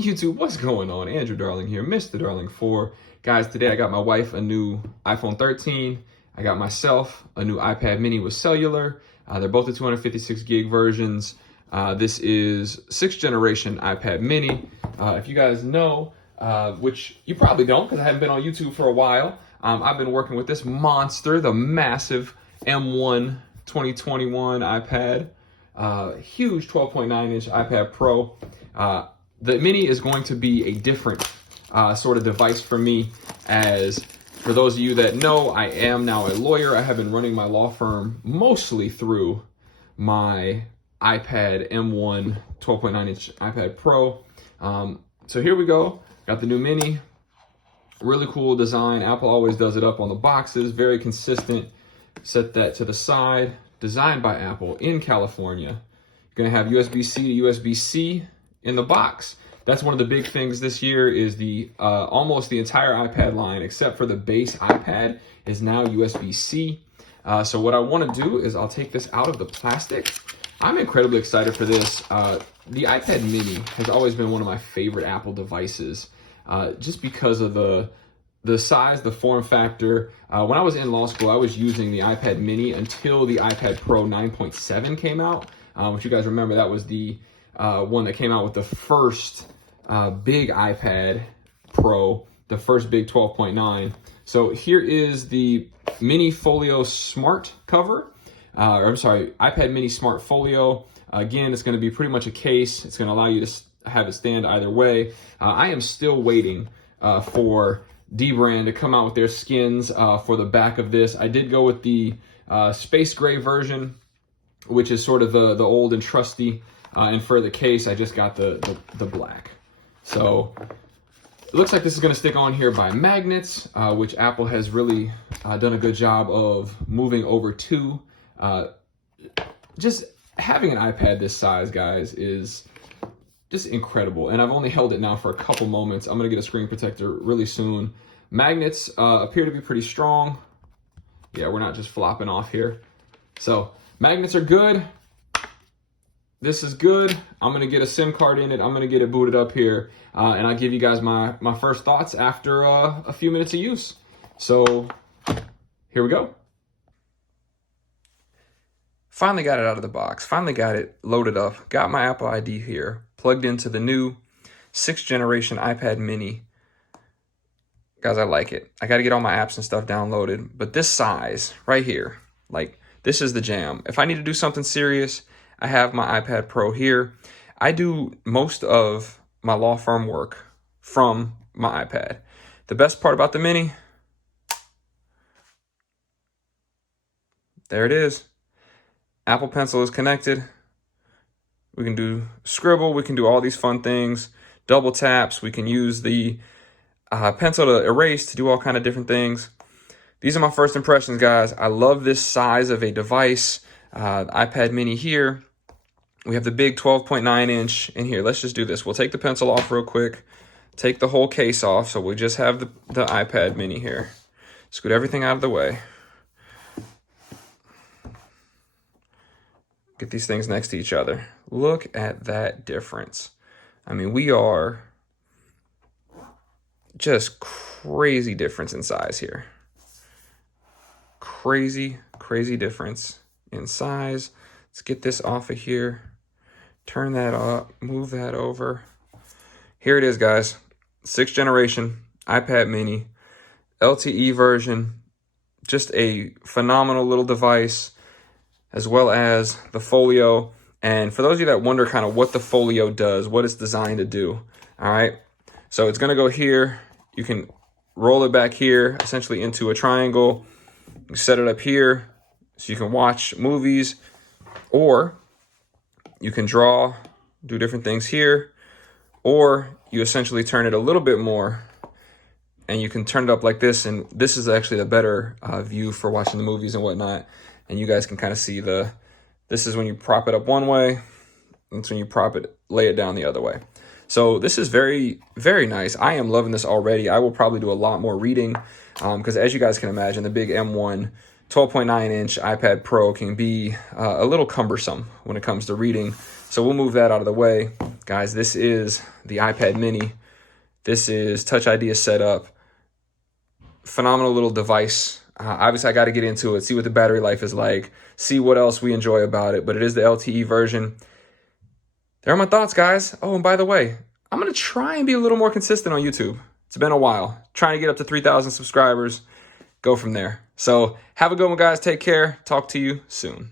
YouTube, what's going on? Andrew Darling here, Mr. Darling 4. Guys, today I got my wife a new iPhone 13. I got myself a new iPad mini with cellular. They're both the 256 gig versions. This is 6th generation iPad mini. If you guys know, which you probably don't because I haven't been on YouTube for a while, I've been working with this monster, the massive M1 2021 iPad. Huge 12.9-inch iPad Pro. The mini is going to be a different sort of device for me, as for those of you that know, I am now a lawyer. I have been running my law firm mostly through my iPad M1 12.9-inch iPad Pro. So here we go. Got the new mini. Really cool design. Apple always does it up on the boxes. Very consistent. Set that to the side. Designed by Apple in California. You're going to have USB-C to USB-C in the box. That's one of the big things this year is the almost the entire iPad line, except for the base iPad, is now USB-C. So what I want to do is I'll take this out of the plastic. I'm incredibly excited for this. The iPad mini has always been one of my favorite Apple devices, just because of the size, the form factor. When I was in law school, I was using the iPad mini until the iPad Pro 9.7 came out. If you guys remember, that was the one that came out with the first big iPad Pro, the first big 12.9. So here is the Mini Folio Smart cover. I'm sorry, iPad Mini Smart Folio. Again, it's going to be pretty much a case. It's going to allow you to have it stand either way. I am still waiting for D-Brand to come out with their skins for the back of this. I did go with the space gray version, which is sort of the old and trusty. And for the case, I just got the black. So it looks like this is going to stick on here by magnets, which Apple has really done a good job of moving over to. Just having an iPad this size, guys, is just incredible. And I've only held it now for a couple moments. I'm going to get a screen protector really soon. Magnets appear to be pretty strong. Yeah, we're not just flopping off here. So magnets are good. This is good. I'm going to get a SIM card in it. I'm going to get it booted up here. And I'll give you guys my first thoughts after a few minutes of use. So here we go. Finally got it out of the box. Finally got it loaded up. Got my Apple ID here. Plugged into the new 6th generation iPad mini. Guys, I like it. I got to get all my apps and stuff downloaded. But this size right here, like, this is the jam. If I need to do something serious, I have my iPad Pro here. I do most of my law firm work from my iPad. The best part about the mini, there it is. Apple Pencil is connected. We can do scribble. We can do all these fun things. Double taps. We can use the pencil to erase, to do all kind of different things. These are my first impressions, guys. I love this size of a device. iPad mini here. We have the big 12.9-inch in here. Let's just do this. We'll take the pencil off real quick. Take the whole case off. So we just have the iPad mini here. Scoot everything out of the way. Get these things next to each other. Look at that difference. I mean, we are just crazy difference in size here. Crazy difference in size. Let's get this off of here. Turn that up, move that over. Here it is, guys. 6th generation iPad mini, LTE version. Just a phenomenal little device, as well as the Folio. And for those of you that wonder kind of what the Folio does, what it's designed to do, all right? So it's going to go here. You can roll it back here, essentially into a triangle. You set it up here so you can watch movies, or you can draw, do different things here, or you essentially turn it a little bit more and you can turn it up like this. And this is actually the better view for watching the movies and whatnot. And you guys can kind of see this is when you prop it up one way, and it's when you lay it down the other way. So this is very, very nice. I am loving this already. I will probably do a lot more reading because as you guys can imagine, the big M1 12.9-inch iPad Pro can be a little cumbersome when it comes to reading. So we'll move that out of the way. Guys, this is the iPad mini. This is Touch ID setup. Phenomenal little device. Obviously, I got to get into it, see what the battery life is like, see what else we enjoy about it, but it is the LTE version. There are my thoughts, guys. Oh, and by the way, I'm going to try and be a little more consistent on YouTube. It's been a while. Trying to get up to 3,000 subscribers. Go from there. So have a good one, guys. Take care. Talk to you soon.